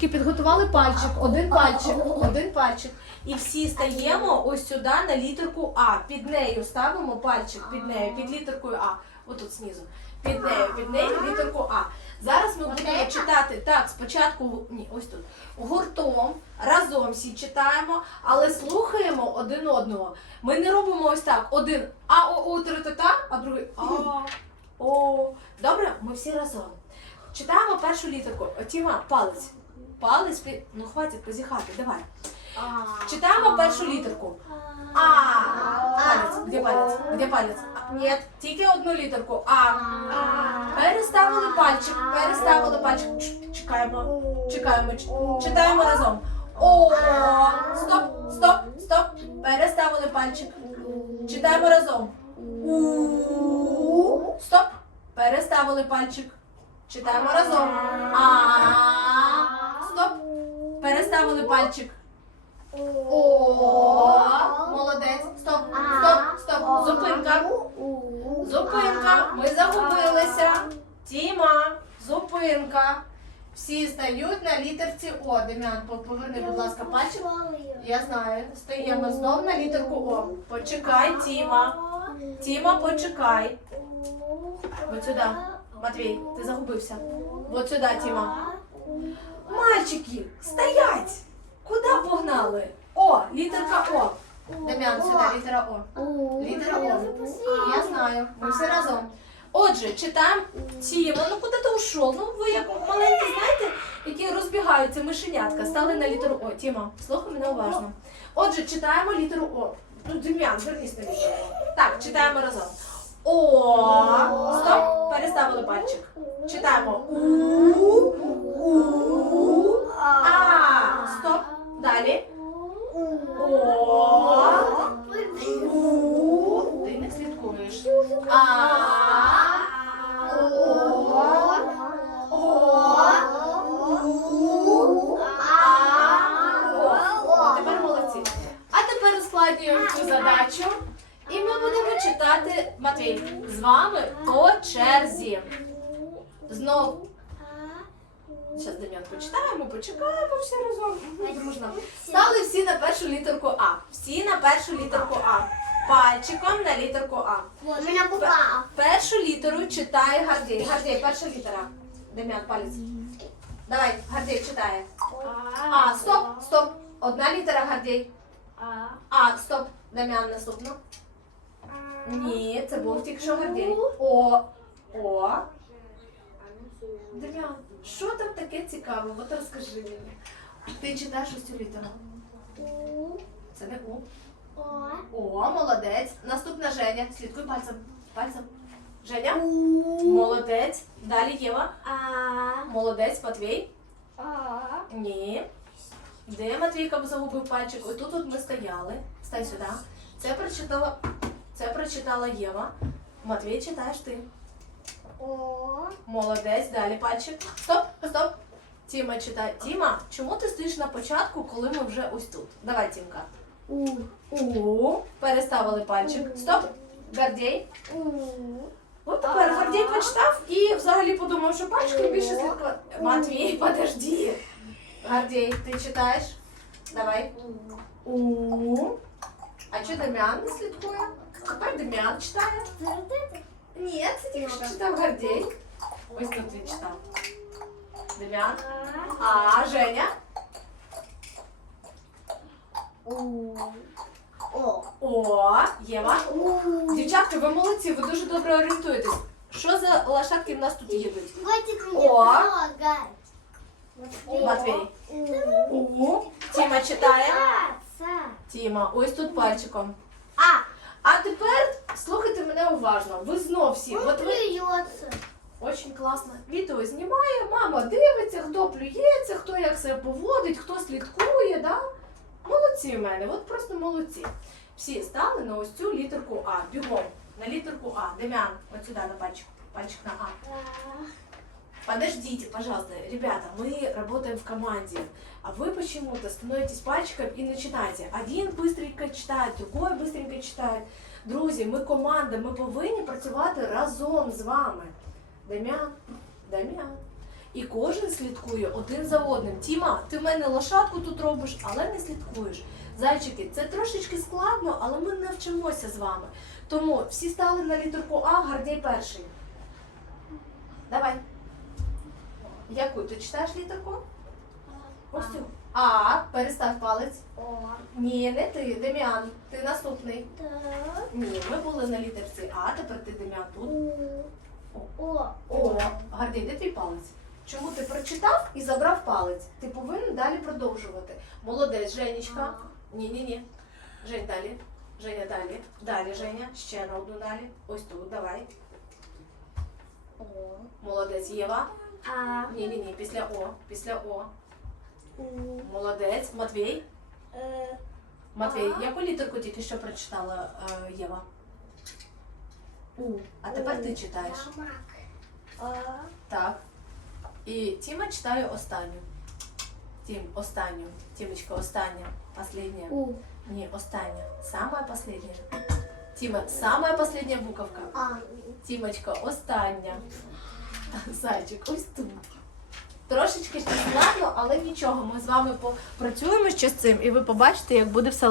Підготували пальчик, один пальчик, один пальчик. І всі стаємо ось сюди на літерку А. Під нею ставимо пальчик під нею, під літеркою А. Отут знизу. Під нею, під нею літерку А. Зараз ми будемо читати так, спочатку ні, ось тут. Гуртом, разом всі читаємо, але слухаємо один одного. Ми не робимо ось так. Один А, О, О, тра та та а другий А, О. Добре, ми всі разом. Читаємо першу літерку. Тіма, палець. Палець, ну хватить позіхати, давай. Читаємо першу літерку. А. Палець, де палець? Де палець? Ні, тільки одну літерку. А. Переставили пальчик, переставили пальчик. Чекаємо, чекаємо, читаємо разом. О. Стоп, стоп, стоп. Переставили пальчик. Читаємо разом. У. Стоп. Переставили пальчик. Читаємо разом. А. Стоп. Пальчик. О. Молодець. Стоп. Стоп. Стоп. Зупинка. Зупинка. Ми загубилися. Тіма. Зупинка. Всі стають на літерці О. Дем'ян, поверни, будь ласка, пальчик. Я знаю. Стаємо знов на літерку О. Почекай, Тіма. Тіма, почекай. От сюди. Матвій, ти загубився. От сюди, Тіма. Мальчики, стоять! Куди погнали? О, літерка О. Дем'ян, сюди, літера О. Літера О. Я знаю, ми всі разом. Отже, читаємо Тіма. Ну куди ти ушов? Ну ви як маленькі, знаєте, які розбігаються мишенятка, стали на літеру О. Тіма, слухай мене уважно. Отже, читаємо літеру О. Ну, Дем'ян, на літеру. Так, читаємо разом. О. Стоп. Переставили пальчик. Читаємо. У. читати Матвій з вами по черзі. Знов. Зараз Дем'ян почитаємо, почекаємо всі разом. Дружно. Стали всі на першу літерку А. Всі на першу літерку А. Пальчиком на літерку А. У меня буква Першу літеру читає Гардій. Гардій, перша літера. Дем'ян, палець. Давай, Гардій читає. А, стоп, стоп. Одна літера Гардій. А, стоп. Дем'ян, наступну. Ні, це був тільки що. О. О. Дем'ян, що там таке цікаве? От розкажи мені. Ти читаєш ось цю літеру. У. Це не У. О. О, молодець. Наступна Женя. Слідкуй пальцем. Пальцем. Женя. Молодець. Далі Єва. А. Молодець, Матвій. А. Ні. Де Матвійка загубив пальчик? Ось тут от ми стояли. Стай сюди. Це прочитала. Це прочитала Єва. Матвій читаєш ти. О. Молодець, далі пальчик. Стоп, стоп. Тіма читає. Тіма, чому ти стоїш на початку, коли ми вже ось тут? Давай, Тімка. У. У. Переставили пальчик. Стоп. Гордій. У. От тепер Гордій почитав і взагалі подумав, що пальчиком більше слідкувати. Матвій, подожди. Гордій, ти читаєш? Давай. У. А що Дем'ян не слідкує? Тепер Дем'ян читає. Вот это? Ні, це тільки що читав Гордій. Ось тут він читав. Дем'ян. А, Женя. У. О. О, Єва. У. Дівчатки, ви молодці, ви дуже добре орієнтуєтесь. Що за лошадки в нас тут їдуть? Хватит мне О. трогать. Матвій. У. У. Тіма читає. Са. Тіма, ось тут пальчиком. Слухайте мене уважно. Ви знов всі. Он От ви плюется. очень класно. Відео знімає, мама дивиться, хто плюється, хто як себе поводить, хто слідкує, да? Молодці в мене, от просто молодці. Всі стали на ось цю літерку А. Бігом. На літерку А. Дем'ян, от сюди на пальчик. Пальчик на А Подождите, пожалуйста, ребята, мы работаем в команде, а вы почему-то становитесь пальчиком и начинаете. Один быстренько читает, другой быстренько читает. Друзі, ми команда, ми повинні працювати разом з вами. Дем'ян, Дем'ян. І кожен слідкує один за одним. Тіма, ти в мене лошадку тут робиш, але не слідкуєш. Зайчики, це трошечки складно, але ми навчимося з вами. Тому всі стали на літерку А, Гордій перший. Давай. Яку? Ти читаєш літерку? Ось цю. А, перестав палець. О. Ні, не ти, Дем'ян. Ти наступний. Т. Ні, ми були на літерці А, тепер ти Дем'ян тут. У. О. О, Гордій, де твій палець? Чому ти прочитав і забрав палець? Ти повинен далі продовжувати. Молодець, Женечка. Ні, ні, ні. Жень, далі. Женя, далі. Далі, Женя. Ще на одну далі. Ось тут, давай. О. Молодець, Єва. А. Ні, ні, ні. Після О. Після О. У. Молодець. Матвій. Е. Матвій, А. яку літерку тільки що прочитала е, Єва? У. А тепер ти читаєш. Замок. А. Так. І Тіма читає останню. Тім, останню. Тімочка, остання. Последня. У. Не, остання. Самая последняя. Тима, самая последняя буковка. А. Тімочка, остання. Зайчик, ось тут. Трошечки ще складно, але нічого. Ми з вами попрацюємо ще з цим, і ви побачите, як буде все